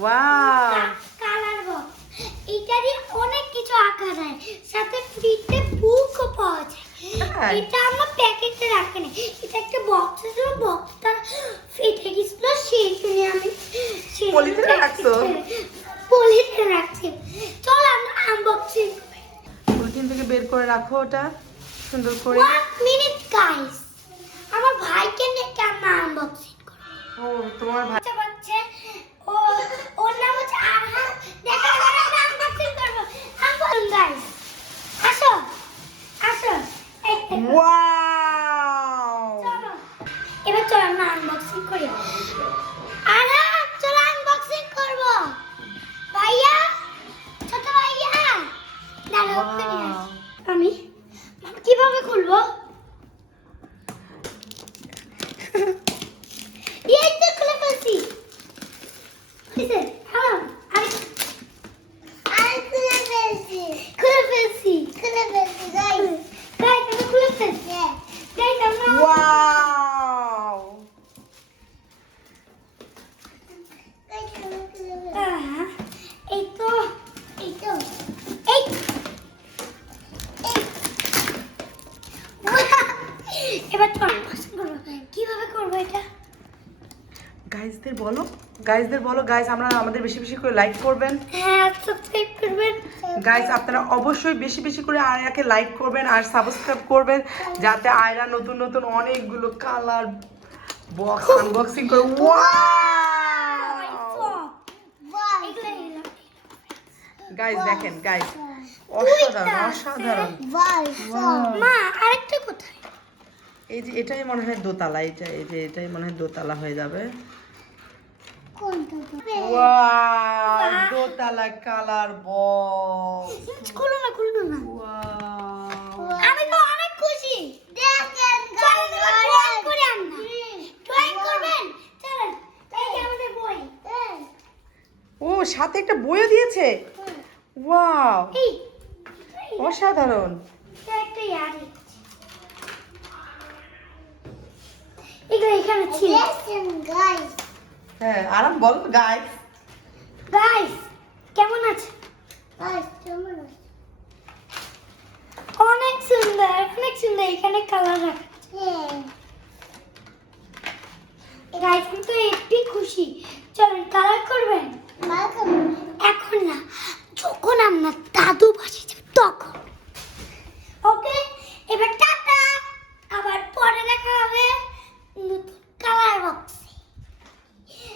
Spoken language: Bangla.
Wow, colour box. এটা দিয়ে অনেক কিছু আঁকা যায়, সাথে ফ্রিতে বুকও পাওয়া যায়। হ্যাঁ। এটা আমরা প্যাকেটে রাখি না, এটা একটা বক্স ছিল, বক্সটা ফেটে গেছিল, সেই জন্য আমি পলিথিনে রাখছো? পলিথিনে রাখছি। চল আমরা আনবক্সিং করি। পলিথিন থেকে বের করে রাখো ওটা সুন্দর করে। 1 মিনিট গাইস, আমার ভাইকে নিয়ে আমরা আনবক্সিং করব। ও তোমার ভাই আচ্ছা বাচ্চা, ও ওর নাম হচ্ছে আরহাম। দেখা করে আমরা আনবক্সিং করব। আনবক্সিং গাইস, আসো আসো, এই দেখো। ওয়াও, চলো এবার চলো আমরা আনবক্সিং করি। আরহাম চলো আনবক্সিং করব। ভাইয়া, ছোট ভাইয়া, দাঁড়াও ওকে নিয়ে আসি। আমি কিভাবে খুলবো? এই তো খুলে ফেলছি। কিসে? হ্যাঁ, আমি খুলে ফেলছি। গাইস, আমি খুলে ফেলছি। গাইস আমরা ওয়াও, এই তো এই এবার তো আনবক্সিং করবো। কিভাবে করবো এটা? গাইজদের বলো, গাইজদের বলো, গাইজ আমরা আমাদের বেশি বেশি করে লাইক করবেন। হ্যাঁ, সাবস্ক্রাইব করবেন। গাইজ আপনারা অবশ্যই বেশি বেশি করে আয়রাকে লাইক করবেন আর সাবস্ক্রাইব করবেন, যাতে আয়রা নতুন নতুন অনেকগুলো কালার বক্স আনবক্সিং করে। ওয়াও গাইজ, দেখেন গাইজ, অসাধারণ অসাধারণ। মা আরেকটা কোথায়? এই যে এটাই মনে হয় দোতলা, এটাই মনে হয় দোতলা হয়ে যাবে। ওয়াও, দোতলা কালার বক্স। খুলো না। ওয়াও, আমি তো অনেক খুশি। দেখেন গাইস, ড্রয়িং করে আমরা। ড্রয়িং করবেন? চলেন, এই যে আমাদের বই। ও সাথে একটা বইও দিয়েছে। ওয়াও, এই অসাধারণ। এটা একটা ইয়ারি। এগুলো এখানে ছিল। গাইস, হ্যাঁ, আরাম বল গাইস। কেমন আছে? অনেক সুন্দর, এখানে কালার রাখা। গাইস আমি তো একটু খুশি। চলেন কালার করবেন।